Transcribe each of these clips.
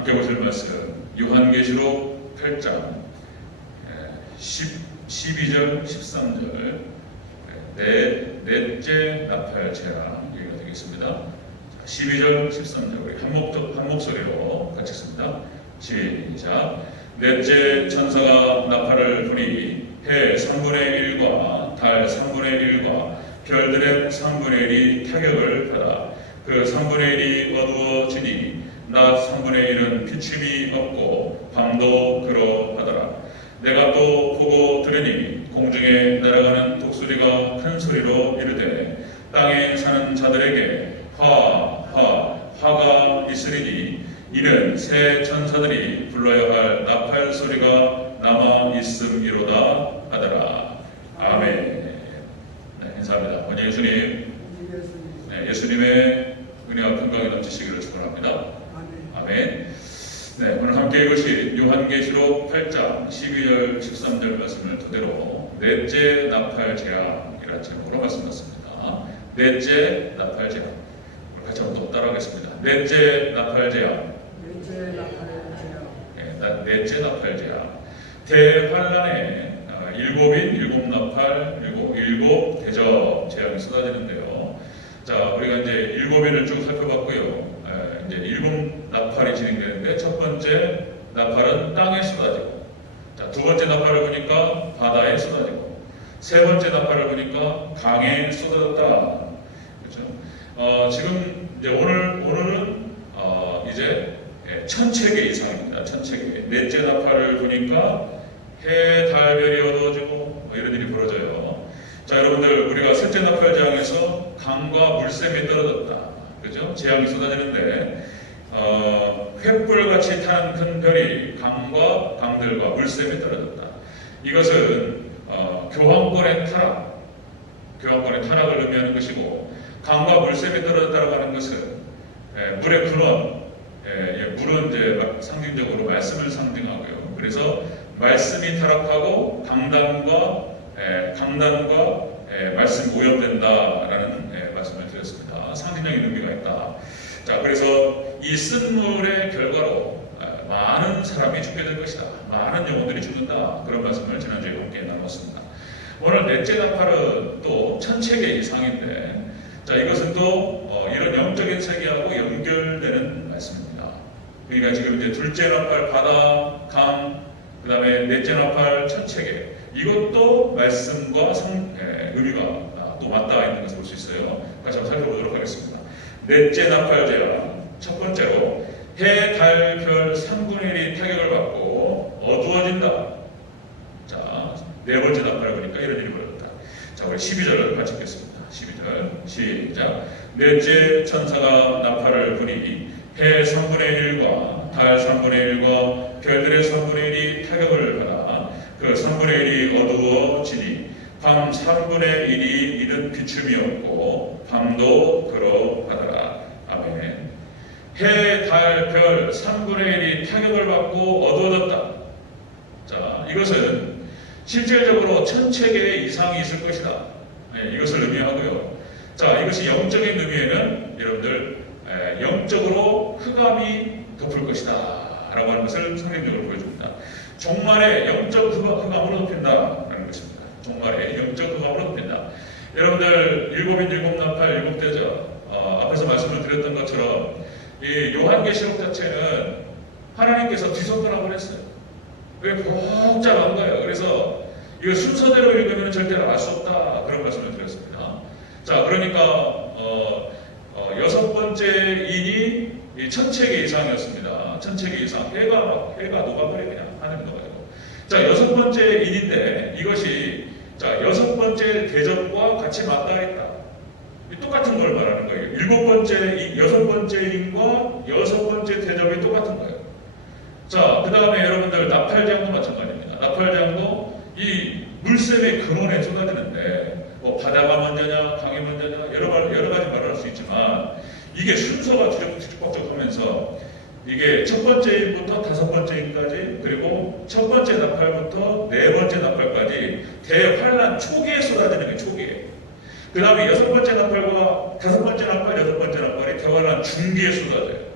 함께 보실 말씀 요한계시록 8장 12절 13절 넷째 나팔 재앙 얘기가 되겠습니다. 12절 13절 우리 한 목소리로 같이 읽습니다. 시작. 넷째 천사가 나팔을 부니 해 3분의 1과 달 3분의 1과 별들의 3분의 1이 타격을 받아 그 3분의 1이 어두워지니 낮 3분의 1은 비춤이 없고 밤도 그러하더라. 내가 또 보고 들으니 공중에 날아가는 독수리가 큰 소리로 이르되 땅에 사는 자들에게 화가 있으리니 이는 새 천사들이 불러야 할 나팔 소리가 남아 있음이로다 하더라. 아멘. 네, 감사합니다. 원예 예수님, 네, 예수님의 은혜와 평강이 넘치시기를 축원합니다. 아멘. 네, 오늘 함께 읽으신 요한계시록 8장 12절 13절 말씀을 토대로 넷째 나팔 재앙이라는 제목으로 말씀드렸습니다. 넷째 나팔 재앙. 같이 한번 따라하겠습니다. 넷째 나팔 재앙. 넷째 나팔 재앙. 대환란에 일곱인 일곱 나팔 그리고 일곱 대접 재앙이 쏟아지는데요. 자, 우리가 이제 일곱인을 쭉 살펴봤고요. 이제 일곱 나팔이 진행되는데 첫 번째 나팔은 땅에 쏟아지고, 자, 두 번째 나팔을 보니까 바다에 쏟아지고, 세 번째 나팔을 보니까 강에 쏟아졌다. 그렇죠? 지금 이제 오늘은 이제 천체계 이상입니다. 천체계. 넷째 나팔을 보니까 해, 달, 별이 어두워지고 뭐 이런 일이 벌어져요. 자, 여러분들 우리가 셋째 나팔 재앙에서 강과 물샘이 떨어졌다. 그죠? 재앙이 쏟아지는데 횃불같이 탄 큰 별이 강과 강들과 물샘이 떨어졌다. 이것은 교황권의 타락을 의미하는 것이고, 강과 물샘이 떨어졌다고 하는 것은 물의 근원, 물은 이제 상징적으로 말씀을 상징하고요. 그래서 말씀이 타락하고 강단과 말씀이 오염된다라는 말씀을 드렸습니다. 상징적인 의미가 있다. 자, 그래서 이 쓴물의 결과로 많은 사람이 죽게 될 것이다. 많은 영혼들이 죽는다. 그런 말씀을 지난주에 함께 나눴습니다. 오늘 넷째 나팔은 또 천체계 이상인데, 자, 이것은 또 이런 영적인 세계하고 연결되는 말씀입니다. 그러니까 지금 이제 둘째 나팔 바다, 강, 그 다음에 넷째 나팔 천체계, 이것도 말씀과 의미가 또 맞닿아 있는 것을 볼 수 있어요. 같이 한번 살펴보도록 하겠습니다. 넷째 나팔 재앙, 첫 번째로 해, 달, 별 3분의 1이 타격을 받고 어두워진다. 자, 네 번째 나팔을 보니까 이런 일이 벌어졌다. 자, 우리 12절을 같이 읽겠습니다. 12절 시작. 넷째 천사가 나팔을 부니 해 3분의 1과 달 3분의 1과 별들의 3분의 1이 타격을 받아 그 3분의 1이 어두워지니 밤 3분의 1이 이는 비춤이 없고 밤도 그러하더라. 아멘. 해, 달, 별 3분의 1이 타격을 받고 어두워졌다. 자, 이것은 실질적으로 천체계의 이상이 있을 것이다. 이것을 의미하고요. 자, 이것이 영적인 의미에는 여러분들 영적으로 흑암이 덮을 것이다 라고 하는 것을 상징적으로 보여줍니다. 종말에 영적 흑암으로 덮인다라는 것입니다. 종말에 영적 흑암으로 덮인다. 여러분들 일곱인 일곱 나팔 일곱 대접 앞에서 말씀을 드렸던 것처럼 이 요한계시록 자체는 하나님께서 뒤섞으라고 했어요. 그게 복잡한 거예요. 그래서 이거 순서대로 읽으면 절대로 알 수 없다, 그런 말씀을 드렸습니다. 자, 그러니까 여섯 번째 인이 이 천체계 이상이었습니다. 천체계 이상. 해가 녹아버려, 그냥 하늘이 녹아지고. 자, 여섯 번째 인인데 이것이 자, 여섯 번째 대접과 같이 맞닿아 있다. 똑같은 걸 말하는 거예요. 여섯 번째 인과 여섯 번째 대접이 똑같은 거예요. 자, 그 다음에 여러분들 나팔장도 마찬가지입니다. 나팔장도 이 물샘의 근원에 쏟아지는데 뭐 바다가 먼저냐 강이 먼저냐 여러 가지 말을 할 수 있지만, 이게 순서가 뒤죽박죽하면서 이게 첫 번째 일부터 다섯 번째 일까지, 그리고 첫 번째 나팔부터 네 번째 나팔까지 대환란 초기에 쏟아지는 게 초기에, 그 다음에 여섯 번째 나팔과 다섯 번째 나팔, 여섯 번째 나팔이 대환란 중기에 쏟아져요.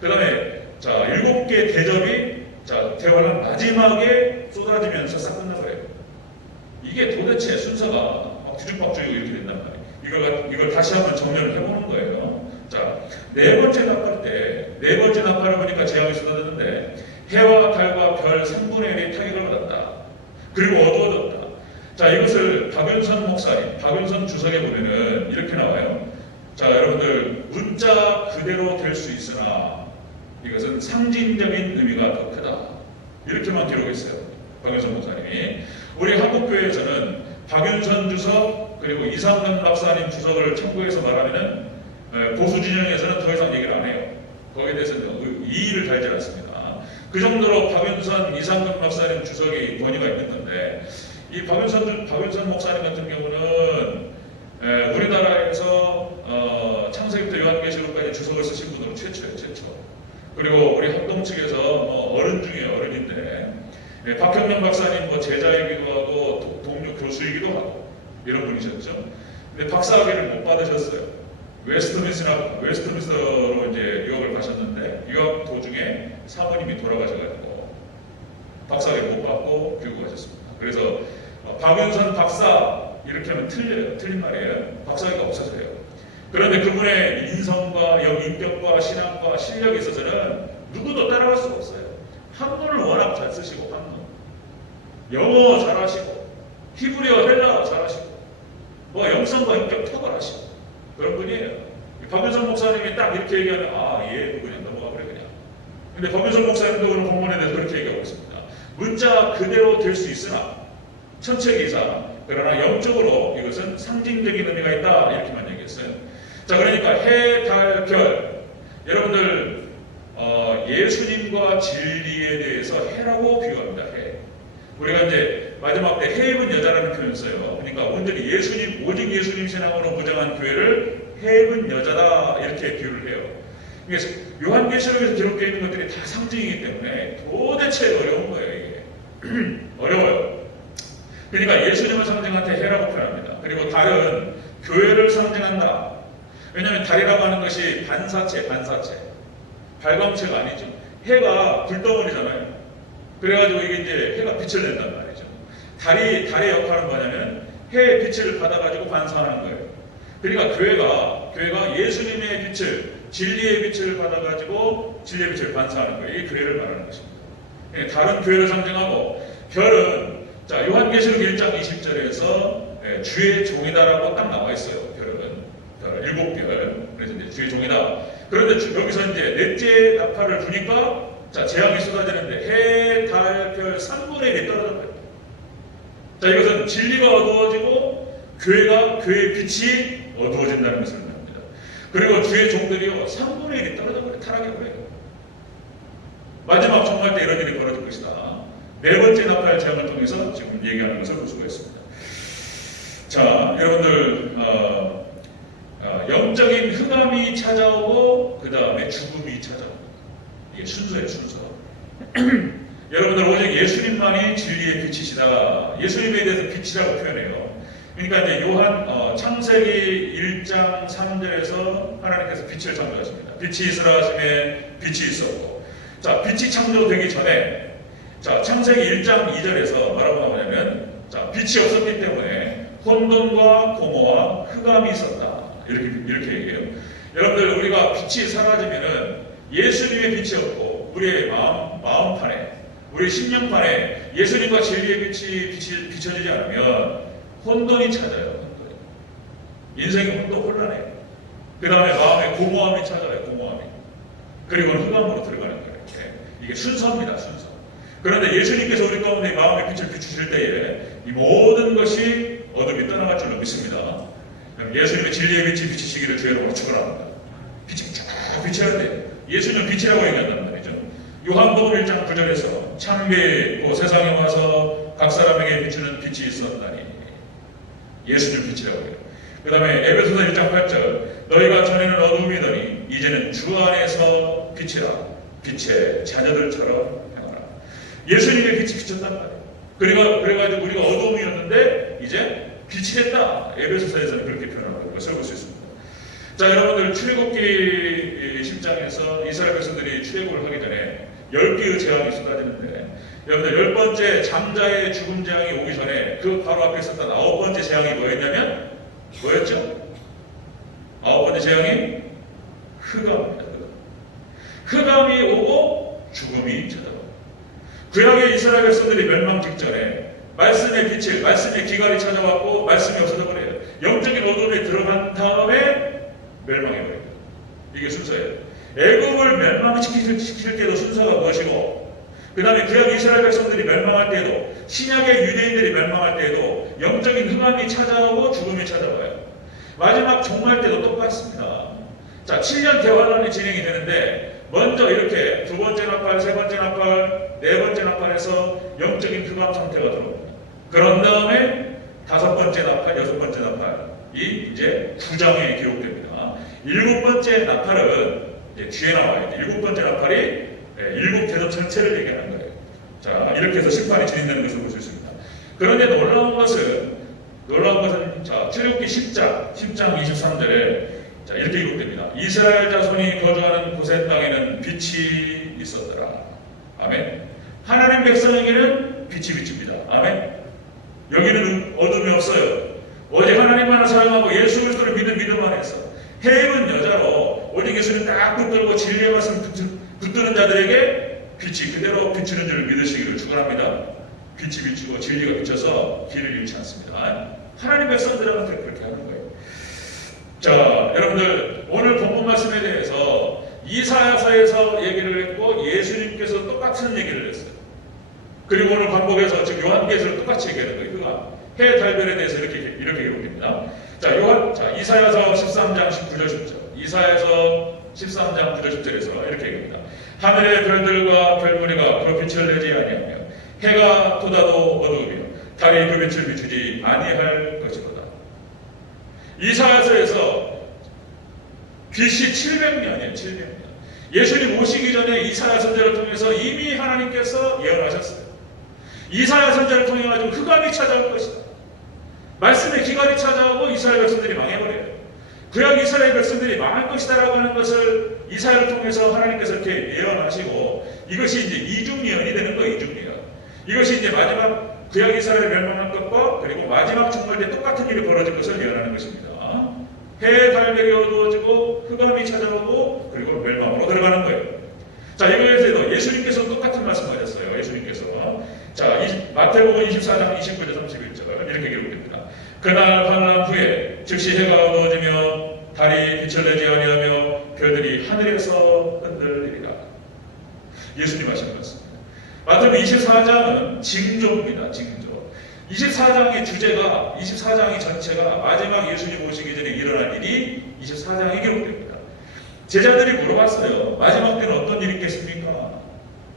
그 다음에 자 7개 대접이 자 대화는 마지막에 쏟아지면서 싹 끝나버려요. 이게 도대체 순서가 뒤죽박죽이고 이렇게 된단 말이에요. 이걸 다시 한번 정리를 해보는 거예요. 자, 네 번째 납발 때, 네 번째 납발을 보니까 재앙이 쏟아졌는데 해와 달과 별 3분의 1이 타격을 받았다. 그리고 어두워졌다. 자, 이것을 박윤선 목사님, 박윤선 주석에 보면은 이렇게 나와요. 자, 여러분들 문자 그대로 될 수 있으나 이것은 상징적인 의미가 더 크다. 이렇게만 기록했어요. 박윤선 목사님이. 우리 한국교회에서는 박윤선 주석 그리고 이상근 박사님 주석을 참고해서 말하면은 보수 진영에서는 더 이상 얘기를 안 해요. 거기에 대해서는 이의를 달지 않습니다. 그 정도로 박윤선, 이상근 박사님 주석이 권위가 있는 건데 이 박윤선 목사님 같은 경우는 우리나라에서 창세기부터 요한계시록까지 주석을 쓰신 분으로 최초예요. 최초. 그리고 우리 합동 측에서 어른 중에 어른인데 박형명 박사님 제자이기도 하고 동료 교수이기도 하고 이런 분이셨죠. 근데 박사학위를 못 받으셨어요. 웨스트민스터로 이제 유학을 가셨는데 유학 도중에 사모님이 돌아가셔가지고 박사학위를 못 받고 귀국하셨습니다. 그래서 박윤선 박사 이렇게 하면 틀려요. 틀린 말이에요. 박사학위가 없어서요. 그런데 그분의 인성과 인격과 신앙과 실력에 있어서는 누구도 따라갈 수가 없어요. 한문을 워낙 잘 쓰시고 한문, 영어 잘하시고 히브리어 헬라어 잘하시고 영성과 인격 탁월하시고 그런 분이에요. 박윤선 목사님이 딱 이렇게 얘기하면 그냥 넘어가 버려 그냥. 근데 박윤선 목사님도 그런 본문에 대해서 그렇게 얘기하고 있습니다. 문자 그대로 될 수 있으나 천체기사 그러나 영적으로 이것은 상징적인 의미가 있다 이렇게만 얘기했어요. 자, 그러니까 해, 달, 별 여러분들 예수님과 진리에 대해서 해라고 비유합니다. 해. 우리가 이제 마지막 때 해 입은 여자라는 표현을 써요. 그러니까 온전히 오직 예수님 신앙으로 무장한 교회를 해 입은 여자다 이렇게 비유를 해요. 그래서 요한계시록에서 기록되어 있는 것들이 다 상징이기 때문에 도대체 어려운 거예요. 이게 어려워요. 그러니까 예수님을 상징한 해라고 표현합니다. 그리고 달은 교회를 상징한다. 왜냐하면 달이라고 하는 것이 반사체, 발광체가 아니죠. 해가 불덩어리잖아요. 그래가지고 이게 이제 해가 빛을 낸단 말이죠. 달의 역할은 뭐냐면 해의 빛을 받아가지고 반사하는 거예요. 그러니까 교회가 예수님의 빛을, 진리의 빛을 받아가지고 진리의 빛을 반사하는 거예요. 이게 교회를 말하는 것입니다. 달은 교회를 상징하고 별은 자 요한계시록 1장 20절에서 주의 종이다라고 딱 나와 있어요. 별은 7별. 그래서 이제 주의 종이다. 그런데 여기서 이제 넷째 나팔을 부니까 자 재앙이 쏟아지는데 해, 달, 별 3분의 1이 떨어져 버려요. 자 이것은 진리가 어두워지고 교회의 빛이 어두워진다는 것을 말합니다. 그리고 주의 종들이요 3분의 1이 떨어져 버려요. 타락해 버려요. 마지막 종말 때 이런 일이 벌어질 것이다. 네 번째 나팔 재앙을 통해서 지금 얘기하는 것을 볼 수가 있습니다. 자, 여러분들 영적인 흑암이 찾아오고 그 다음에 죽음이 찾아오고 이게 순서예요, 순서. 여러분들 오직 예수님만이 진리의 빛이시다. 예수님에 대해서 빛이라고 표현해요. 그러니까 이제 요한 창세기 1장 3절에서 하나님께서 빛을 창조하십니다. 빛이 있으라 하심에 빛이 있었고, 자 빛이 창조되기 전에 자 창세기 1장 2절에서 뭐라고 나오냐면 자 빛이 없었기 때문에 혼돈과 공허와 흑암이 있었다. 이렇게 얘기해요. 여러분들 우리가 빛이 사라지면은 예수님의 빛이 없고 우리의 마음판에 우리의 심령판에 예수님과 진리의 빛이 비춰지지 않으면 혼돈이 찾아요. 인생이 혼란해요. 그 다음에 마음에 공허함이 찾아요. 공허함이. 그리고 흑암으로 들어가는 거예요. 이게 순서입니다. 순서. 그런데 예수님께서 우리 가운데 마음의 빛을 비추실 때에 이 모든 것이 어둠이 떠나갈 줄로 믿습니다. 예수님의 진리의 빛이 비치시기를 주의로 축원합니다. 빛이 쫙 비쳐야 돼요. 예수님은 빛이라고 얘기한단 말이죠. 요한복음 1장 9절에서 창세기 세상에 와서 각 사람에게 비추는 빛이 있었다니 예수님 빛이라고 해요. 그 다음에 에베소서 1장 8절 너희가 전에는 어둠이더니 이제는 주 안에서 빛이라 빛의 자녀들처럼 행하라. 예수님의 빛이 비쳤단 말이에요. 그래가지고 우리가 어둠이었는데 이제 빛이 됐다. 에베소서에서는 그렇게 표현하고 있는 것을 볼 수 있습니다. 자, 여러분들 출애굽기 10장에서 이스라엘 백성들이 출애굽을 하기 전에 10개의 재앙이 쏟아지는데, 여러분들 10번째 장자의 죽음 재앙이 오기 전에 그 바로 앞에 있었던 9번째 재앙이 뭐였냐면 뭐였죠? 9번째 재앙이 흑암입니다. 흑암이 오고 죽음이 찾아와요. 구약의 이스라엘 백성들이 멸망 직전에 말씀의 빛을, 말씀의 기갈이 찾아왔고 말씀이 없어져 버려요. 영적인 어둠에 들어간 다음에 멸망해버려요. 이게 순서예요. 애굽을 멸망시킬 때도 순서가 무엇이고, 그 다음에 구약 이스라엘 백성들이 멸망할 때도, 신약의 유대인들이 멸망할 때도 영적인 흑암이 찾아오고 죽음이 찾아와요. 마지막 종말 때도 똑같습니다. 자, 7년 대환란이 진행이 되는데 먼저 이렇게 두 번째 나팔, 세 번째 나팔, 네 번째 나팔에서 영적인 흑암 상태가 들어옵니다. 그런 다음에 다섯 번째 나팔, 여섯 번째 나팔이 이제 9장에 기록됩니다. 일곱 번째 나팔은 이제 뒤에 나와요. 일곱 번째 나팔이 일곱 대접 전체를 얘기하는 거예요. 자, 이렇게 해서 심판이 진행되는 것을 볼 수 있습니다. 그런데 놀라운 것은 자, 출애굽기 10장 23절에 자, 이렇게 기록됩니다. 이스라엘 자손이 거주하는 고센 땅에는 빛이 있었더라. 아멘. 하나님 백성에게는 빛이 비칩니다. 아멘. 여기는 어둠이 없어요. 오직 하나님만을 사랑하고 예수 그리스도를 믿는 믿음 안에서 해입은 여자로 오직 예수를 딱 붙들고 진리의 말씀 붙드는 자들에게 빛이 그대로 비추는 줄 믿으시기를 축원합니다. 빛이 비추고 진리가 비춰서 길을 잃지 않습니다. 하나님 백성들한테 그렇게 하는 거예요. 자, 여러분들 오늘 본문 말씀에 대해서 이사야서에서 얘기를 했고 예수님께서 똑같은 얘기를 했어요. 그리고 오늘 반복해서 지금 요한계시록 똑같이 얘기하는 거예요. 그가 해 달별에 대해서 이렇게 기록됩니다. 자, 이사야서 13장 19절 10절. 이사야서 13장 9절 10절에서 이렇게 얘기합니다. 하늘의 별들과 별무리가 그 빛을 내지 아니하며 해가 돋아도 어두우며 달이 그 빛을 비추지 아니할 것이로다. 이사야서에서 BC 700년이에요. 700년. 예수님 오시기 전에 이사야 선지자를 통해서 이미 하나님께서 예언하셨어요. 이사야 선지자를 통해 가지고 흑암이 찾아올 것이다. 말씀의 기갈이 찾아오고 이스라엘 백성들이 망해버려요. 구약 이스라엘 백성들이 망할 것이다라고 하는 것을 이사야를 통해서 하나님께서 이렇게 예언하시고, 이것이 이제 이중 예언이 되는 거예요. 이중 예언. 이것이 이제 마지막 구약 이스라엘 멸망할 것과 그리고 마지막 종말 때 똑같은 일이 벌어질 것을 예언하는 것입니다. 해 달별이 어두워지고 흑암이 찾아오고 그리고 멸망으로 들어가는 거예요. 자, 이거에 대해서 예수님께서 똑같은 말씀하셨어요. 예수님께서 자, 마태복음 24장 29절 31절 이렇게 기록됩니다. 그날 환난 후에 즉시 해가 어두워지며 달이 빛을 내지 아니하며 별들이 하늘에서 흔들리리라. 예수님 하신 말씀입니다. 마태복음 24장은 징조입니다. 징조. 24장의 주제가, 24장의 전체가 마지막 예수님 오시기 전에 일어날 일이 24장에 기록됩니다. 제자들이 물어봤어요. 마지막 때는 어떤 일이 있겠습니까?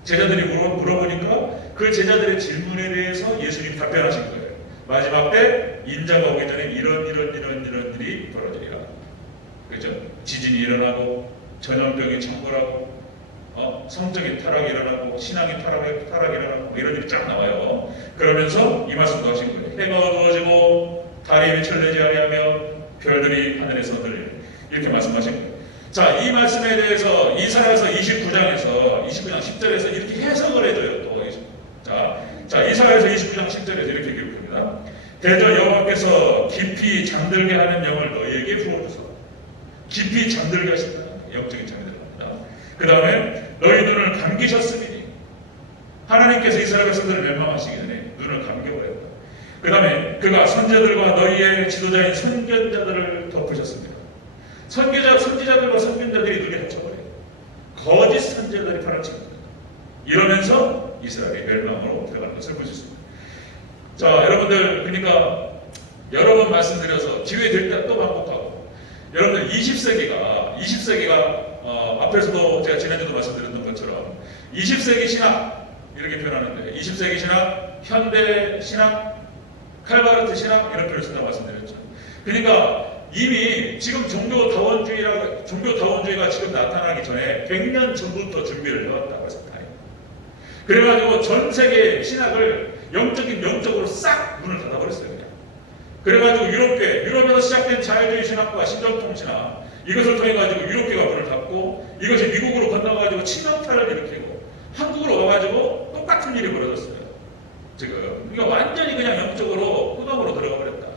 제자들이 물어보니까 그 제자들의 질문에 대해서 예수님 답변하신 거예요. 마지막 때 인자가 오기 전에 이런 일이 벌어지리라. 그렇죠? 지진이 일어나고 전염병이 창궐하고 성적인 타락이 일어나고 신앙의 타락이 일어나고 이런 일이 쫙 나와요. 그러면서 이 말씀도 하신 거예요. 해가 어두워지고 달이 빛을 내지 아니하며 별들이 하늘에서 흔들리라. 이렇게 말씀하신 거예요. 자, 이 말씀에 대해서 이사야서 29장 10절에서 이렇게 해석을 해줘요. 또 자, 이사야서 29장 10절에서 이렇게 기록합니다. 대저 여호와께서 깊이 잠들게 하는 영을 너희에게 부어주소서. 깊이 잠들게 하신다. 영적인 잠이 들어갑니다. 그 다음에 너희 눈을 감기셨으니, 하나님께서 이스라엘 백성들을 멸망하시기 전에 눈을 감겨버렸다. 그 다음에 그가 선자들과 너희의 지도자인 선견자들을 덮으셨습니다. 선지자들과 선견자들이 눈에 갇혀버려요. 거짓 선지자들이 파란칩니다. 이러면서 이스라엘이 멸망으로 들어가는 것을 볼 수 있습니다. 자, 여러분들, 그러니까 여러 번 말씀드려서 기회 될 때 또 반복하고, 여러분들 20세기가 앞에서도 제가 지난주도 말씀드렸던 것처럼 20세기 신학 이렇게 표현하는데, 20세기 신학, 현대 신학, 칼바르트 신학 이런 표현을 쓴다고 말씀드렸죠. 그러니까 이미 지금 종교다원주의가 지금 나타나기 전에 100년 전부터 준비를 해왔다고 했습니다. 그래가지고 전 세계 신학을 영적으로 싹 문을 닫아버렸어요. 그냥. 그래가지고 유럽에서 시작된 자유주의 신학과 신정통 신학, 이것을 통해 가지고 유럽계가 문을 닫고 이것이 미국으로 건너가지고 치명타를 일으키고 한국으로 와가지고 똑같은 일이 벌어졌어요. 지금 그러니까 완전히 그냥 영적으로 흑암으로 들어가 버렸다.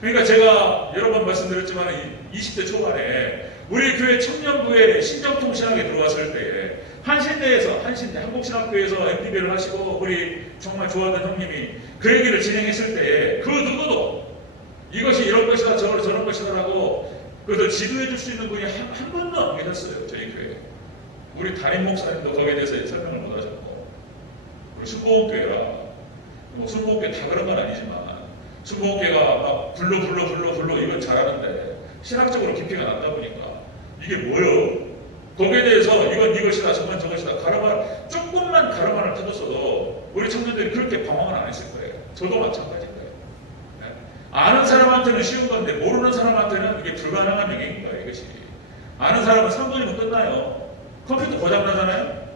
그러니까 제가 여러 번 말씀드렸지만 20대 초반에 우리 교회 청년부에 신정통신학에 들어왔을 때에 한신대에서 한국신학교에서 MPB를 하시고 우리 정말 좋아하는 형님이 그 얘기를 진행했을 때에 그 누구도 이것이 이런 것이다 저런 것이다라고 그것을 지도해 줄 수 있는 분이 한 번도 안 계셨어요. 저희 교회에. 우리 담임 목사님도 거기에 대해서 설명을 못 하셨고 우리 순복음교회라 뭐 순복음교회 다 그런 건 아니지만 순복음교회가 막 불러 이건 잘하는데 신학적으로 깊이가 낮다 보니까 이게 뭐요? 거기에 대해서 이건 이것이다 저건 저것이다 조금만 가르마를 터졌어도 우리 청년들이 그렇게 방황을 안 했을 거예요. 저도 마찬가지인 거예요. 네? 아는 사람한테는 쉬운 건데 모르는 사람한테는 이게 불가능한 영역인 거예요. 이것이 아는 사람은 3분이면 끝나요. 컴퓨터 고장 나잖아요.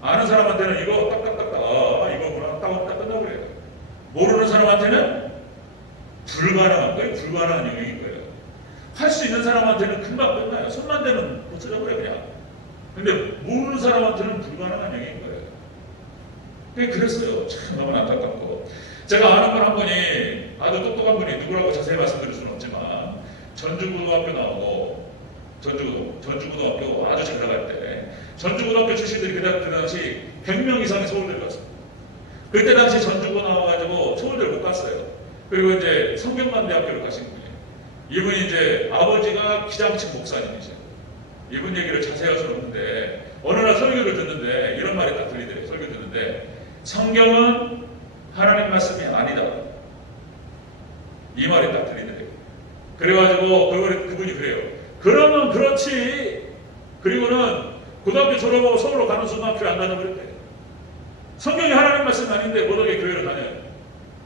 아는 사람한테는 이거 딱딱딱딱 이거구나 딱 끝나버려요. 모르는 사람한테는 불가능한 영역인 거예요. 할 수 있는 사람한테는 금방 끝나요. 손만 대면 부서져버려요 그냥. 근데 모르는 사람한테는 불가능한 영역인 거예요. 그랬어요. 참 너무 안타깝고 제가 아는 분 한 분이 아주 똑똑한 분이 누구라고 자세히 말씀드릴 수는 없지만 전주고등학교 나오고 전주고등학교 아주 잘 나갈 때 전주고등학교 출신들이 그 당시 100명 이상이 서울대를 갔어요. 그때 당시 전주고 나와가지고 서울대를 못 갔어요. 그리고 이제 성균관대학교를 가신 분이에요. 이분이 이제 아버지가 기장측 목사님이세요. 이분 얘기를 자세히 할 수는 없는데 어느 날 설교를 듣는데 이런 말이 딱 들리더래요. 설교 듣는데 성경은 하나님 말씀이 아니다. 이 말이 딱 들리더래요. 그래가지고 그분이 그래요. 그러면 그렇지. 그리고는 고등학교 졸업하고 서울로 가는 순간 교회 안 다녀버렸대요. 성경이 하나님 말씀이 아닌데 못하게 교회를 다녀요.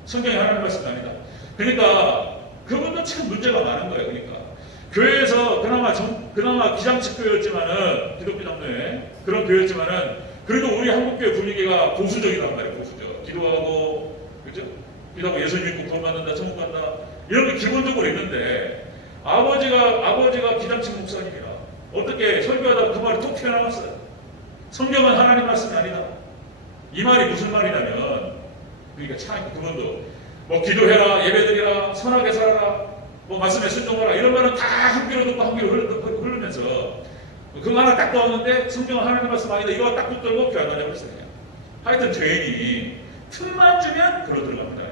성경이 하나님 말씀이 아니다. 그러니까 그분도 참 문제가 많은 거예요. 그러니까 교회에서 그나마 기장측 교회였지만은 기독교 장로회 그런 교회였지만은 그래도 우리 한국교회 분위기가 보수적이란 말이에요. 보수적. 기도하고 그죠? 기도하고 예수 믿고 구원 받는다, 천국 간다 이런 게 기본적으로 있는데 아버지가 기장측 목사님이라 어떻게 설교하다가 그 말이 톡 튀어나왔어요. 성경은 하나님 말씀이 아니다. 이 말이 무슨 말이냐면 그러니까 참 그분도 뭐 기도해라, 예배드리라, 선하게 살아라, 뭐 말씀에 순종하라 이런 말은 다 한 귀로 듣고 한 귀로 흐르면서 그거 하나 딱 떠왔는데 성경은 하나님 말씀 아니다 이거 딱 붙들고 교회 안 다녀버렸어요. 하여튼 죄인이 틈만 주면 글로 들어갑니다.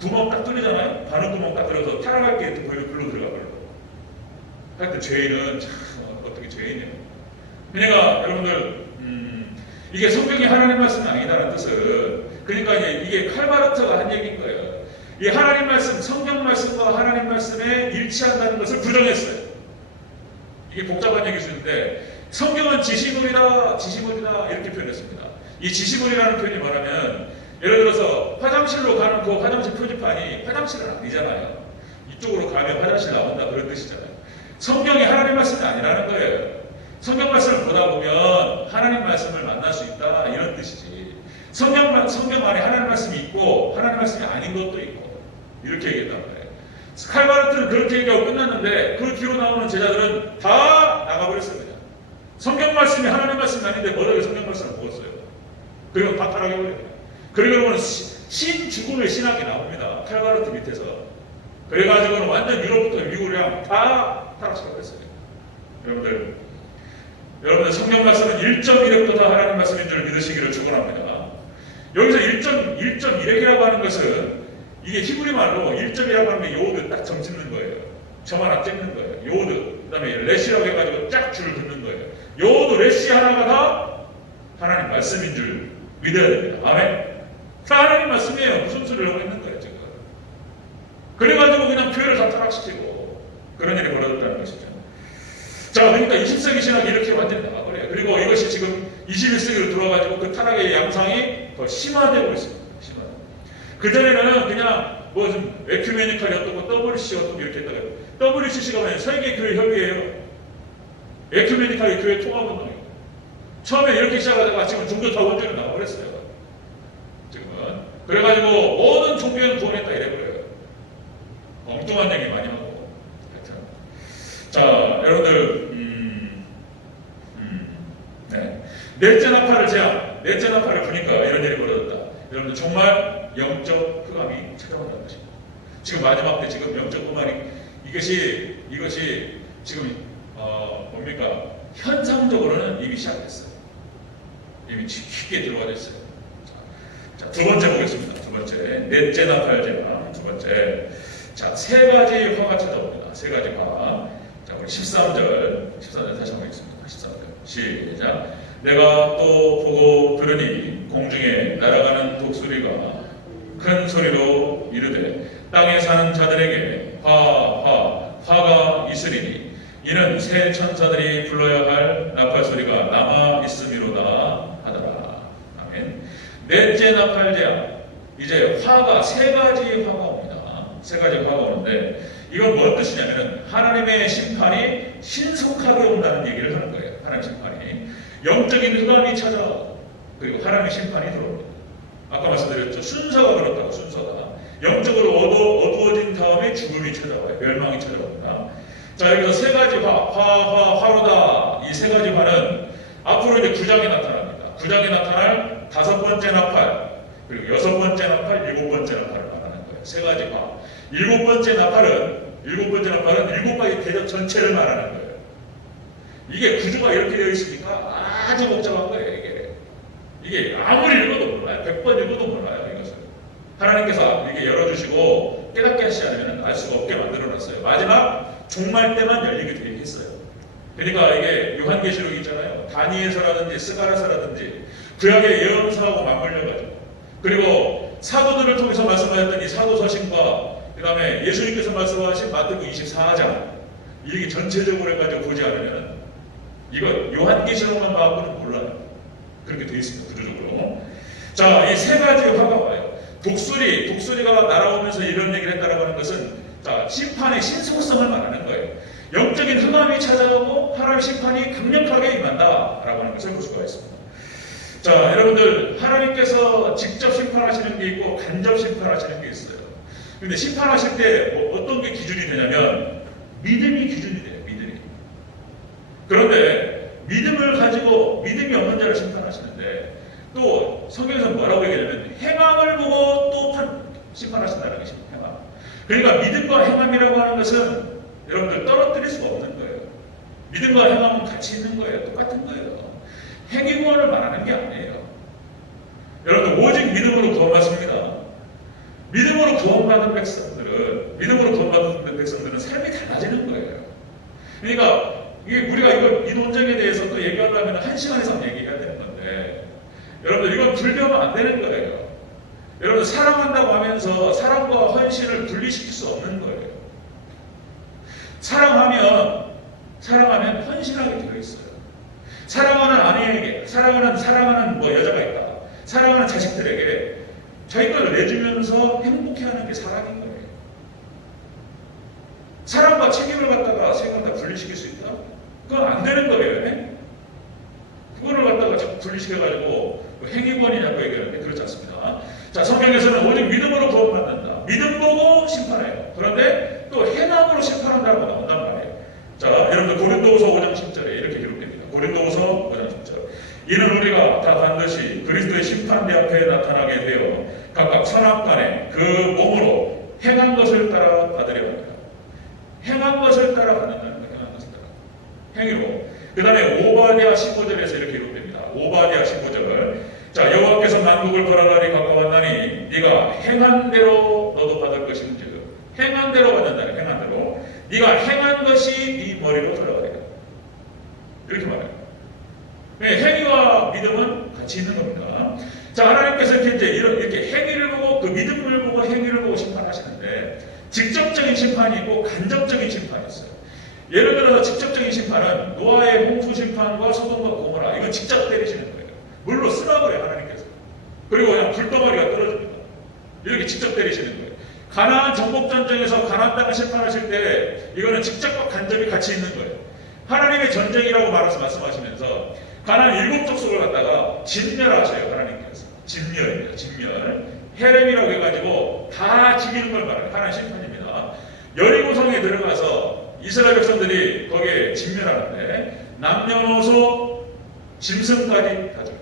구멍 딱 뚫리잖아요. 바늘구멍 딱 들어서 타락할 게 글로 들어가버려요. 하여튼 죄인은 참 어떻게 죄인이에요. 그러니까 여러분들 이게 성경이 하나님 말씀이 아니다라는 뜻은 그러니까 이게 칼바르트가 한 얘기인 거예요. 이 하나님 말씀, 성경 말씀과 하나님 말씀에 일치한다는 것을 부정했어요. 이게 복잡한 얘기인데 성경은 지시물이다 이렇게 표현했습니다. 이 지시물이라는 표현이 뭐냐면 예를 들어서 화장실로 가는 그 화장실 표지판이 화장실은 아니잖아요. 이쪽으로 가면 화장실 나온다 그런 뜻이잖아요. 성경이 하나님 말씀이 아니라는 거예요. 성경 말씀을 보다 보면 하나님 말씀을 만날 수 있다 이런 뜻이지. 성경 안에 하나님 말씀이 있고 하나님 말씀이 아닌 것도 있고 이렇게 얘기했단 말이에요. 칼바르트는 그렇게 얘기하고 끝났는데 그 뒤로 나오는 제자들은 다 나가버렸어요. 그냥. 성경 말씀이 하나님 말씀이 아닌데 뭐라고 성경 말씀을 먹었어요. 그리고 다 타락해버려요. 그리고는 신죽음의 신학이 나옵니다. 칼바르트 밑에서. 그래가지고는 완전 유럽부터 미국이랑 다 타락시켜버렸어요. 여러분들 성경 말씀은 1.1획부터 다 하나님 말씀인 줄 믿으시기를 축원합니다. 여기서 1.1획이라고 하는 것은 이게 히브리 말로 1.이라고 하는 게 요드 딱 점 찍는 거예요. 점 하나 찍는 거예요. 요드. 그 다음에 레시라고 해가지고 쫙 줄 긋는 거예요. 요드, 레시 하나가 다 하나님 말씀인 줄 믿어야 됩니다. 아멘? 다 하나님 말씀이에요. 무슨 소리를 하고 있는 거예요, 지금. 그래가지고 그냥 교회를 다 타락시키고 그런 일이 벌어졌다는 것이죠. 자, 그러니까 20세기 신학이 이렇게 완전히 나가버려요. 그리고 이것이 지금 21세기로 들어와가지고 그 타락의 양상이 더 심화되고 있습니다. 그전에는 그냥 뭐 좀 에큐메니컬이었던 거 WC였던 거 이렇게 했다가 WCC가 뭐냐 세계교회 협의회예요. 에큐메니컬이 교회 통합운동이에요. 처음에 이렇게 시작하다가 지금 종교타원주의로 나와버렸어요. 지금은 그래가지고 모든 종교는 구원했다 이래버려요. 엉뚱한 얘기 많이 하고 하여튼 자, 여러분들, 네. 넷째 나팔을 넷째 나팔을 부니까 이런 일이 벌어졌다. 여러분들 정말 영적 흑암이 찾아온다는 것입니다. 지금 마지막 때 지금 영적 흑암이 이것이 지금 뭡니까? 현상적으로는 이미 시작됐어요. 이미 깊게 들어가 있어요. 자, 두 번째 보겠습니다. 두 번째, 넷째 나팔 재앙. 두 번째, 자, 세 가지 화가 찾아옵니다. 세 가지 화. 자, 우리 13절 다시 한번 하겠습니다. 13절 시작. 내가 또 보고 들으니 공중에 날아가는 독수리가 큰 소리로 이르되 땅에 사는 자들에게 화가 있으리니 이는 새 천사들이 불러야 할 나팔 소리가 남아 있음이로다 하더라. 아멘. 넷째 나팔 재앙. 이제 화가 세 가지 화가 옵니다. 세 가지 화가 오는데 이건 무슨 뜻이냐면은 하나님의 심판이 신속하게 온다는 얘기를 하는 거예요. 하나님의 심판이 영적인 흑암이 찾아오고 그리고 하나님의 심판이 들어옵니다. 아까 말씀드렸죠. 순서가 그렇다고. 순서가 영적으로 어두워진 다음에 죽음이 찾아와요. 멸망이 찾아옵니다. 자, 여기서 세 가지 화로다. 이 세 가지 화는 앞으로 이제 9장에 나타납니다. 9장에 나타날 다섯 번째 나팔, 그리고 여섯 번째 나팔, 일곱 번째 나팔을 말하는 거예요. 세 가지 화. 일곱 번째 나팔은 일곱 가지 대접 전체를 말하는 거예요. 이게 구조가 이렇게 되어 있으니까 아주 복잡한 거예요. 이게 아무리 읽어도 몰라요. 100번 읽어도 몰라요. 이것을 하나님께서 이게 열어주시고 깨닫게 하시지 않으면 알 수가 없게 만들어놨어요. 마지막 종말 때만 열리게 되어 있어요. 그러니까 이게 요한계시록 있잖아요. 다니엘서라든지 스가랴서라든지 구약의 예언서하고 맞물려가지고, 그리고 사도들을 통해서 말씀하셨던 이 사도서신과 그 다음에 예수님께서 말씀하신 마태복음 24장, 이게 전체적으로 해가지고 보지 않으면 이거 요한계시록만 봐서는 몰라요. 그렇게 되어 있습니다. 구조적으로. 자, 이 세 가지 화가 와요. 독수리가 날아오면서 이런 얘기를 했다라고 하는 것은, 자, 심판의 신속성을 말하는 거예요. 영적인 흑암이 찾아오고 하나님의 심판이 강력하게 임한다라고 하는 것을 볼 수가 있습니다. 자, 여러분들, 하나님께서 직접 심판하시는 게 있고 간접 심판하시는 게 있어요. 근데 심판하실 때 어떤 게 기준이 되냐면 믿음이 기준이 돼요. 믿음이. 그런데 믿음을 가지고 믿음이 없는 자를 심판하시는데, 또 성경에서 뭐라고 얘기하냐면 행함을 보고 또 심판하신다는 것입니다. 행함. 그러니까 믿음과 행함이라고 하는 것은 여러분들 떨어뜨릴 수가 없는 거예요. 믿음과 행함은 같이 있는 거예요. 똑같은 거예요. 행위 구원을 말하는 게 아니에요. 여러분들, 오직 믿음으로 구원받습니다. 믿음으로 구원받은 백성들은 삶이 달라지는 거예요. 그러니까 이게 우리가 이 논쟁에 대해서 또 얘기하려면 1시간 이상 얘기해야 되는 건데, 여러분들, 이건 분리하면 안 되는 거예요. 여러분, 사랑한다고 하면서 사랑과 헌신을 분리시킬 수 없는 거예요. 사랑하면 헌신하게 되어 있어요. 사랑하는 아내에게, 사랑하는 여자가 있다. 사랑하는 자식들에게 자기 것을 내주면서 행복해하는 게 사랑인 거예요. 사랑과 책임을 갖다가 세 번 다 분리시킬 수 있다? 그건 안 되는 거예요. 그거를 갖다가 자꾸 분리시켜가지고 행위권이냐고 얘기하는데 그렇지 않습니다. 자, 성경에서는 오직 믿음으로 구원받는다. 믿음 보고 심판해요. 그런데 또 행함으로 심판한다고 나온단 말이에요. 자, 여러분들, 고린도후서 5장 10절에 이렇게 기록됩니다. 고린도후서 5장 10절. 이는 우리가 다 반드시 그리스도의 심판대 앞에 나타나게 되어 각각 선악간에 그 몸으로 행한 것을 따라 받으려 합니다. 행한 것을 따라 받는다는 거예요. 행한 것을 따라. 행위로. 그 다음에 오바댜 15절에서 이렇게 기록됩니다. 오바댜 15절. 자, 여호와께서 만국을 벌하나니 가까웠나니 네가 행한 대로 너도 받을 것인즉. 행한 대로 받는다는, 행한 대로. 네가 행한 것이 네 머리로 돌아가리라. 이렇게 말해요. 행위와 믿음은 같이 있는 겁니다. 자, 하나님께서 이렇게 행위를 보고, 그 믿음을 보고 행위를 보고 심판하시는데, 직접적인 심판이 있고 간접적인 심판이 있어요. 예를 들어서 직접적인 심판은 노아의 홍수 심판과 소돔과 고모라, 이거 직접 때리시는 거예요. 물로 쓰라고요, 하나님께서. 그리고 그냥 불덩어리가 떨어집니다. 이렇게 직접 때리시는 거예요. 가나안 정복전쟁에서 가나안 땅을 심판하실 때 이거는 직접과 간접이 같이 있는 거예요. 하나님의 전쟁이라고 말씀하시면서 가나안 7족속을 갖다가 진멸하셔요. 하나님께서. 진멸입니다. 진멸. 헤렘이라고 해가지고 다 죽이는 걸 말해요. 하나님 심판입니다. 여리고성에 들어가서 이스라엘 백성들이 거기에 직면하는데 남녀노소 짐승까지 가져요.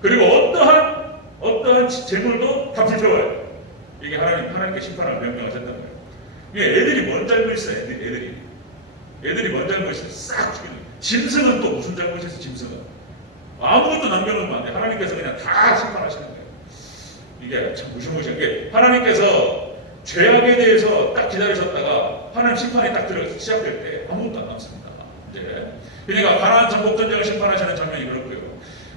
그리고 어떠한 재물도 다 불태워요. 이게 하나님께 심판을 명령하셨다는 거예요. 이게 애들이 뭔 잘못이 있어요. 애들이 뭔 잘못이 있어요. 싹 죽이는 거예요. 짐승은 또 무슨 잘못이 있어요. 짐승은 아무것도 남겨놓으면 안 돼요. 하나님께서 그냥 다 심판하시는 거예요. 이게 참 무시무시한 게, 하나님께서 죄악에 대해서 딱 기다리셨다가 하나님 심판이 딱 시작될 때 아무것도 안 남습니다. 이제 그러니까 가나안 정복 전쟁을 심판하시는 장면이 그렇고요.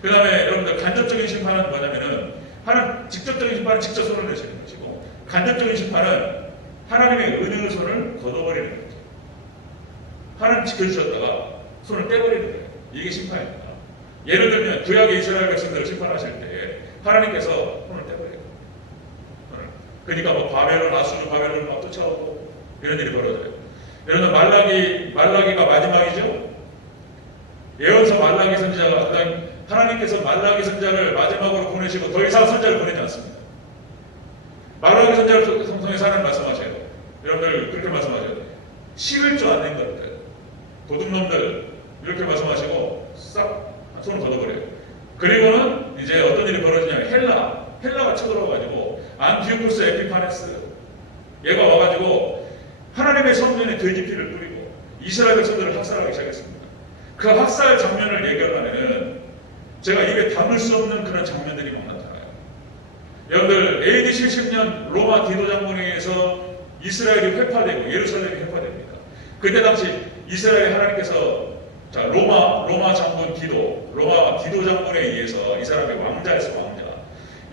그 다음에 여러분들 간접적인 심판은 뭐냐면은, 하나님 직접적인 심판은 직접 손을 내시는 것이고, 간접적인 심판은 하나님의 은혜의 손을 걷어버리는 거죠. 하나님 지켜주셨다가 손을 떼버리는 거예요. 이게 심판입니다. 예를 들면 구약의 이스라엘 백성들을 심판하실 때 하나님께서 손을 떼버려요. 그러니까 뭐 바벨론, 아수르, 바벨론 막 쫓아오고 이런 일이 벌어져요. 여러분 말라기가 마지막이죠. 예언서 말라기 선지자가 그다음 하나님께서 말라기 선지자를 마지막으로 보내시고 더 이상 선지자를 보내지 않습니다. 말라기 선지자를 통해서 하나님 말씀하셔요. 여러분들 그렇게 말씀하셔요. 11조 안 된 것들, 도둑놈들 이렇게 말씀하시고 싹 손을 걷어버려요. 그리고는 이제 어떤 일이 벌어지냐면 헬라가 쳐들어가지고 안티오쿠스 에피파네스 얘가 와가지고 하나님의 성전에 돼지 피를 뿌리고 이스라엘 백성들을 학살하기 시작했습니다. 그 학살 장면을 얘기하면은 제가 입에 담을 수 없는 그런 장면들이 막 나타나요. 여러분들 AD 70년 로마 디도 장군에 의해서 이스라엘이 회파되고 예루살렘이 회파됩니다. 그때 당시 이스라엘 하나님께서 로마 장군 로마 디도 장군에 의해서 이 사람이 왕자였어, 왕자.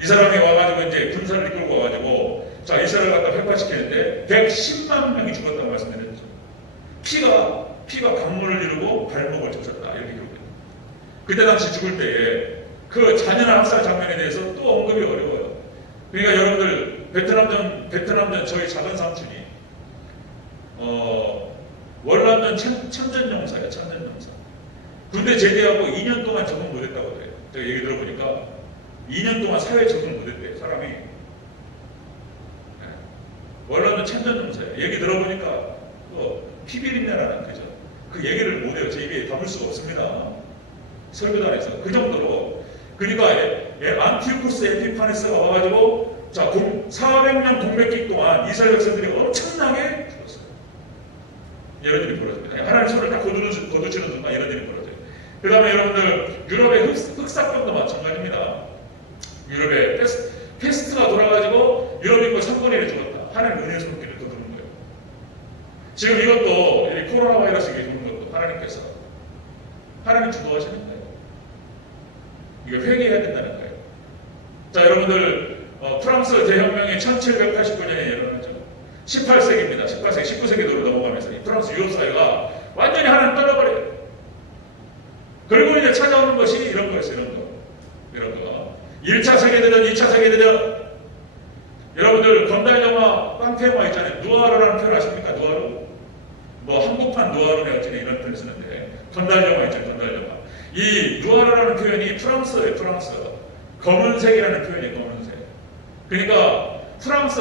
이 사람이 와가지고 이제 군사를 이끌고 와가지고 이스라엘 갖다 회파시키는데 110만 명이 죽었다고 말씀드렸죠. 피가 강물을 이루고 발목을 쳤었다 이렇게 기록해요. 그때 당시 죽을 때에 그 잔인한 학살 장면에 대해서 또 언급이 어려워요. 그러니까 여러분들 베트남전 저희 작은 삼촌이 월남전 참전용사예요. 참전용사. 군대 제대하고 2년 동안 적응 못했다고 해요. 제가 얘기 들어보니까 2년 동안 사회 적응 못했대요. 사람이. 월남전 참전용사예요. 얘기 들어보니까 피비린내라는 거죠. 그 얘기를 못해요. 제 입에 담을 수가 없습니다. 설교단에서 그 정도로. 그러니까 안티오쿠스 에피파네스가 와가지고 400년 동백기 동안 이스라엘 백성들이 엄청나게 죽었어요. 이런 일이 벌어집니다. 하나님 손을 딱 거두시는 순간 이런 일이 벌어져요. 그 다음에 여러분들 유럽의 흑사병도 마찬가지입니다. 유럽에 페스트가 돌아가지고 유럽 인구 3분의 1이 죽었다. 하나님 은혜의 손길을 또 드는 거예요. 지금 이것도 코로나 바이러스 얘기 주는 것도 하나님 주도하시는 거예요. 이거 회개해야 된다는 거예요. 자, 여러분들 프랑스 대혁명이 1789년에 일어나죠. 18세기입니다. 18세기, 19세기로 넘어가면서 이 프랑스 유럽 사회가 완전히 하나님 떠나버려요. 그리고 이제 찾아오는 것이 이런 거였어요. 이런 거. 1차 세계대전, 2차 세계대전. 여러분들 건달 영화, 깡패 영화 있잖아요. 누아르라는 표현 아십니까? 누아르? 한국판 누아르네 어쩌네 이런 표현 쓰는데 건달 영화 있잖아요. 건달 영화. 이 누아르라는 표현이 프랑스예요. 프랑스. 검은색이라는 표현이에요. 검은색. 그러니까 프랑스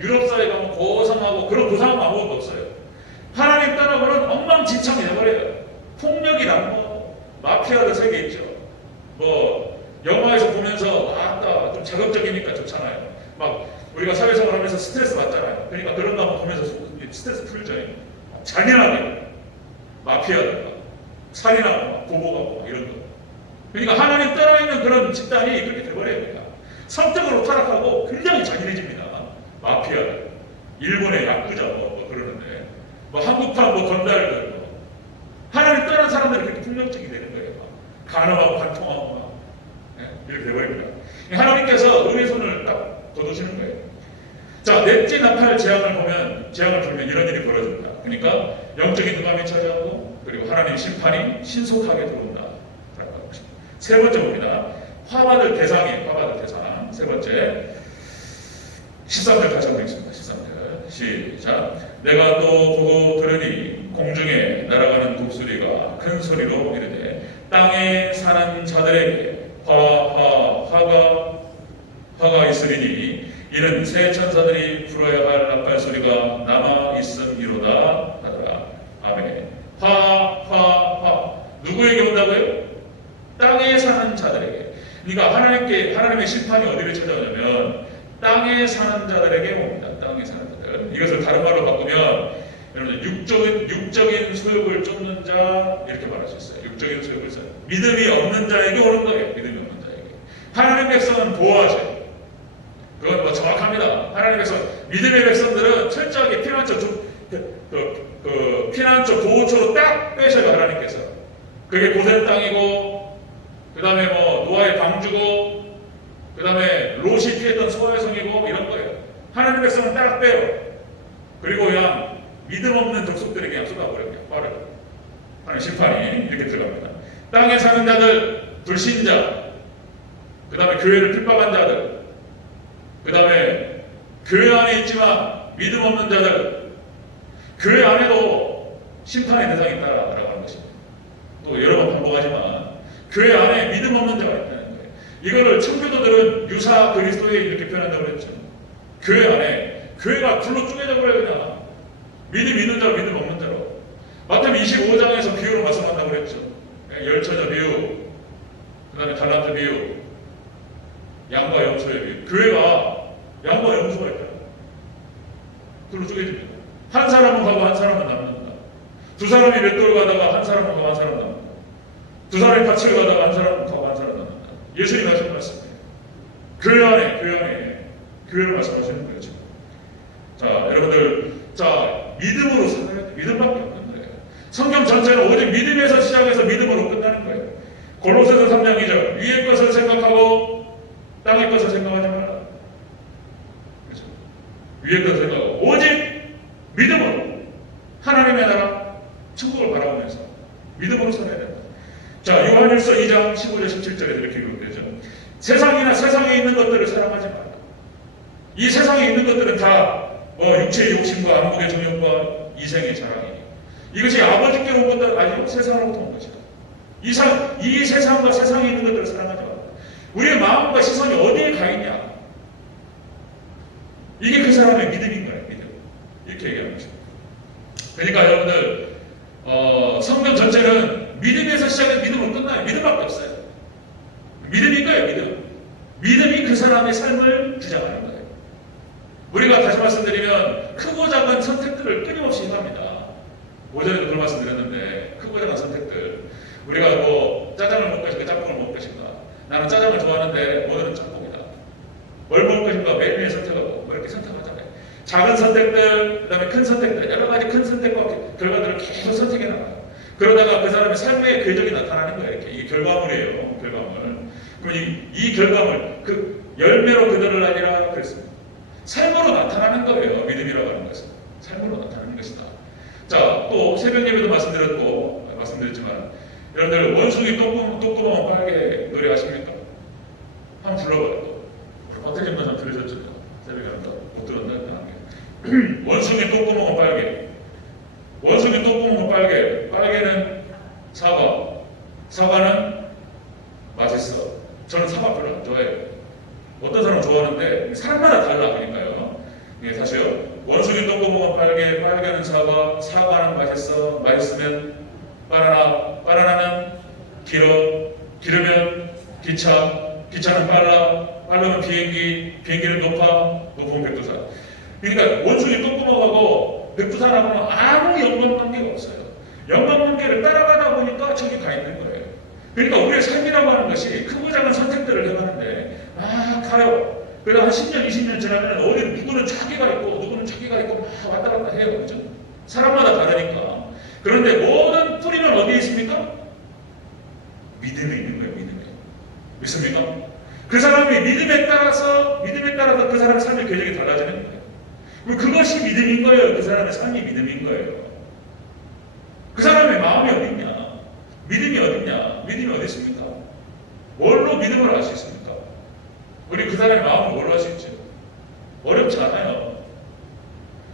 유럽 사회 가면 고상하고 그런 고상한 아무것도 없어요. 하나님 떠나고는 엉망진창이 돼버려요. 폭력이 난무하고 마피아들 세계 있죠. 영화에서 보면서 아따 좀 자극적이니까 좋잖아요. 우리가 사회생활 하면서 스트레스 받잖아요. 그러니까 그런 거 한번 보면서 스트레스 풀죠. 잔인하게 마피아들 살인하고 보복하고 이런 거. 그러니까 하나님 따라 있는 그런 집단이 그렇게 돼버려요. 성적으로 타락하고 굉장히 잔인해집니다. 마피아들, 일본의 야쿠자 그러는데 한국판 건달들 하나님 떠난 사람들이 그렇게 폭력적이 되는 거예요. 간음하고 간통하고 이렇게 돼버립니다. 하나님께서 은혜 손을 딱 거두시는 거예요. 자, 넷째 나팔 재앙을 풀면 이런 일이 벌어집니다. 그러니까 영적인 흑암이 차지하고 그리고 하나님의 심판이 신속하게 들어온다. 세 번째 봅니다. 화받을 대상. 세 번째 13절 다시 한번 읽습니다. 13절 시작. 내가 또 보고 들으니 공중에 날아가는 독수리가 큰 소리로 이르되 땅에 사는 자들에게 화가 있으리니 이는 새 천사들이 불어야 할 나팔 소리가 남아 있음이로다 하더라. 땅에 사는 자들에게. 그러니까 하나님의 심판이 어디를 찾아오냐면 땅에 사는 자들에게 옵니다. 땅에 사는 자들. 이것을 다른 말로 바꾸면 여러분들 육적인 소욕을 쫓는 자 이렇게 말할 수 있어요. 육적인 소욕을 쫓는 자. 믿음이 없는 자에게 오는 거예요. 믿음이 없는 자에게. 하나님의 백성은 보호하죠. 그건 뭐 정확합니다. 하나님의 백성, 믿음의 백성들은 철저하게 피난처 보호처로 딱 빼셔요. 하나님께서. 그게 고센 땅이고, 그 다음에 뭐 노아의 방주고, 그 다음에 롯이 피했던 소아의 성이고 이런 거예요. 하나님의 백성은 딱 빼요. 그리고 그냥 믿음 없는 족속들에게 그냥 쏟아버려요. 빠르게. 하나님 심판이 이렇게 들어갑니다. 땅에 사는 자들, 불신자, 그 다음에 교회를 핍박한 자들, 그 다음에 교회 안에 있지만 믿음 없는 자들, 교회 안에도 심판의 대상이 있다라고 하는 것입니다. 또 여러 번 반복하지만 교회 안에 믿음 없는 자가 있다는 거예요. 이거를 청교도들은 유사 그리스도에 이렇게 표현한다고 그랬죠. 교회 안에 교회가 불로 쪼개져 버려요. 그냥 믿음 있는 자로 믿음 없는 자로. 마태복음 25장에서 비유로 말씀한다고 그랬죠. 열처자 비유, 그 다음에 달란트 비유, 양과 염소의 비유. 교회가 양과 염소가 있다. 불로 쪼개집니다. 한 사람은 가고 한 사람은 남는다. 두 사람이 맷돌 가다가 한 사람은 가고 한 사람은 남는다. 두 사람이 밭을 가다가 한 사람은 가고 한 사람은 남는다. 예수님이 하신 말씀이에요. 교회 안에 교회를 말씀하시는 거예요. 지금. 자, 여러분들, 자, 믿음으로 살아야 돼. 믿음밖에 없는 거예요. 성경 전체는 오직 믿음에서 시작해서 믿음으로 끝나는 거예요. 골로새서 3장 2절, 위의 것을 생각하고 땅의 것을 생각하지 말라. 그렇죠? 위의 것을 생각하고 오직 믿음으로 하나님의 나라 천국을 바라보면서 믿음으로 살아야 된다. 자, 요한일서 2장 15절 17절에 이렇게 기록되죠. 세상이나 세상에 있는 것들을 사랑하지 말라. 이 세상에 있는 것들은 다 육체의 욕심과 안목의 정욕과 이생의 자랑이니 이것이 아버지께로 온 것도 아니고 세상으로부터 온 것이다. 이 세상과 세상에 있는 것들을 사랑하지 말라. 우리의 마음과 시선이 어디에 가 있냐? 이게 그 사람의 믿음인 거예요. 믿음. 이렇게 얘기하는 거죠. 그러니까 여러분들 성경 전체는 믿음에서 시작해서 믿음으로 끝나요. 믿음밖에 없어요. 믿음인 거예요. 믿음. 믿음이 그 사람의 삶을 주장하는 거예요. 우리가 다시 말씀드리면 크고 작은 선택들을 끊임없이 해갑니다. 오전에도 그런 말씀 드렸는데 크고 작은 선택들. 우리가 뭐 짜장을 먹을 것인가 짬뽕을 먹을 것인가. 나는 짜장을 좋아하는데 오늘은 짬뽕이다. 뭘 먹을 것인가 매일매일 선택하고 뭐 이렇게 선택하잖아요. 작은 선택들, 그 다음에 큰 선택들, 여러 가지 큰 선택과 결과들을 계속 선택해 나가요. 그러다가 그 사람의 삶의 궤적이 나타나는 거예요. 이렇게. 이게 결과물이에요. 결과물. 그럼 이 결과물, 그 열매로 그들을 아니라 그랬습니다. 삶으로 나타나는 거예요. 믿음이라고 하는 것은. 삶으로 나타나는 것이다. 자, 또 새벽 예배도 말씀드렸지만 여러분들 원숭이 똥구멍 빨개 노래 아십니까? 한번 불러봐요. 박태진도 좀 들으셨죠? 새벽에 못 들었나? 원숭이 똥구멍은 빨개. 원숭이 똥구멍은 빨개. 빨개는 사과. 사과는 맛있어. 저는 사과 별로 안 좋아해요. 어떤 사람은 좋아하는데 사람마다 달라니까요. 예, 다시요. 원숭이 똥구멍은 빨개. 빨개는 사과. 사과는 맛있어. 맛있으면 바나나. 바나나는 길어. 길으면 기차. 기차는 빨라. 빠르면 비행기. 비행기는 높아. 높으면 백두산. 그러니까 원숭이 똥구멍하고 백두산하고는 아무 연관관계가 없어요. 연관관계를 따라가다 보니까 저기 가 있는 거예요. 그러니까 우리의 삶이라고 하는 것이 크고 작은 선택들을 해가는데 가요. 그래서 한 10년, 20년 지나면 어디 누구는 자기가 있고 누구는 자기가 있고 막 왔다 갔다 해요. 그렇죠? 사람마다 다르니까. 그런데 모든 뿌리는 어디에 있습니까? 믿음에 있는 거예요. 믿음에. 믿습니까? 그 사람이 믿음에 따라서 그 사람의 삶의 궤적이 달라지는 거예요. 그것이 믿음인 거예요. 그 사람의 삶이 믿음인 거예요. 그 사람의 마음이 어딨냐? 믿음이 어딨냐? 믿음이 어디 있습니까? 뭘로 믿음을 알 수 있습니까? 우리 그 사람의 마음을 뭘로 알 수 있죠? 어렵지 않아요.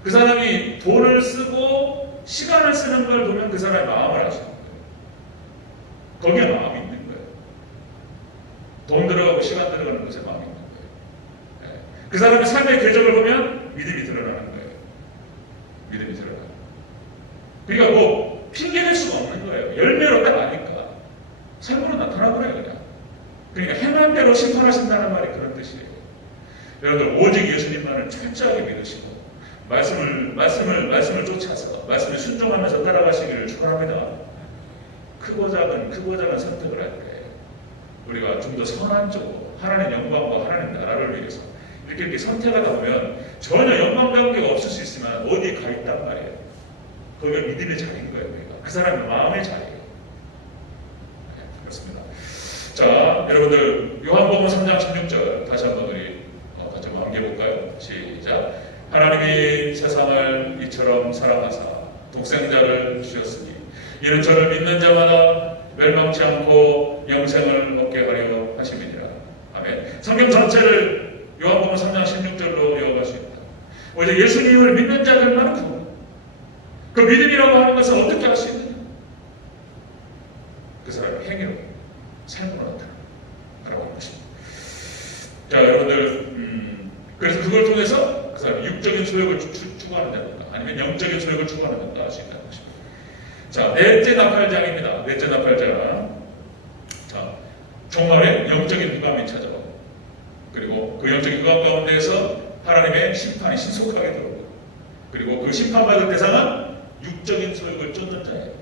그 사람이 돈을 쓰고 시간을 쓰는 걸 보면 그 사람의 마음을 알 수 있는 거예요. 거기에 마음이 있는 거예요. 돈 들어가고 시간 들어가는 것에 마음이 있는 거예요. 그 사람의 삶의 궤적을 보면 믿음이 드러나는 거예요. 믿음이 드러나요. 그러니까 뭐 핑계댈 수가 없는 거예요. 열매로 딱 아니까 삶으로 나타나버려요. 그러니까 행한 대로 심판하신다는 말이 그런 뜻이에요. 여러분들 오직 예수님만을 철저하게 믿으시고 말씀을 쫓아서 말씀을 순종하면서 따라가시기를 축원합니다. 크고 작은 선택을 할 때 우리가 좀 더 선한 쪽으로 하나님 영광과 하나님 나라를 위해서 이렇게 선택하다 보면 전혀 연관관계가 없을 수 있지만 어디에 가 있단 말이에요. 거기가 믿음의 자리인 거예요. 우리가. 그 사람의 마음의 자리예요. 네, 그렇습니다. 자, 여러분들 요한복음 3장 16절 다시 한번 우리 같이 암기해볼까요? 시작. 하나님이 세상을 이처럼 사랑하사 독생자를 주셨으니 이는 저를 믿는 자마다 멸망치 않고 영생을 얻게 하려 하심이니라. 아멘. 성경 전체를 요한복음 3장 16절로 이어갈 수 있다. 오직 예수님을 믿는 자들만은 그겁니다. 그 믿음이라고 하는 것은 어떻게 할 수 있느냐? 그 사람의 행위로 삶으로 나타나라고 하는 것입니다. 자, 여러분들 그래서 그걸 통해서 그 사람이 육적인 소욕을 추구하는 자인가 아니면 영적인 소욕을 추구하는 자인가 알 수 있다는 것입니다. 자, 넷째 나팔장입니다. 넷째 나팔장. 자, 종말에 영적인 흑암이 찾아오고 그리고 그 영적인 흑암 가운데에서 하나님의 심판이 신속하게 들어오고 그리고 그 심판받을 대상은 육적인 소욕을 쫓는 자예요.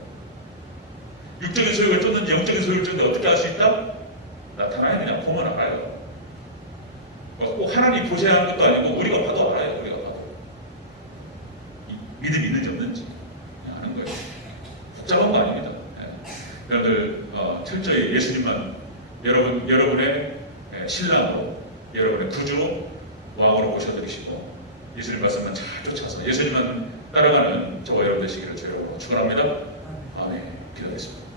육적인 소욕을 쫓는지 영적인 소욕을 쫓는지 어떻게 알 수 있다? 나타나야 그냥 보면 알아요. 꼭 하나님 보셔야 하는 것도 아니고 우리가 봐도 알아요. 우리가 봐도 믿음이 있는지 없는지 아는 거예요. 복잡한 거 아닙니다. 네. 여러분들 철저히 예수님만 여러분의 신랑으로 여러분의 구주로 왕으로 모셔드리시고 예수님 말씀만 잘 쫓아서 예수님만 따라가는 저와 여러분 되시기를 주여 축원합니다. 아멘. 기도하겠습니다.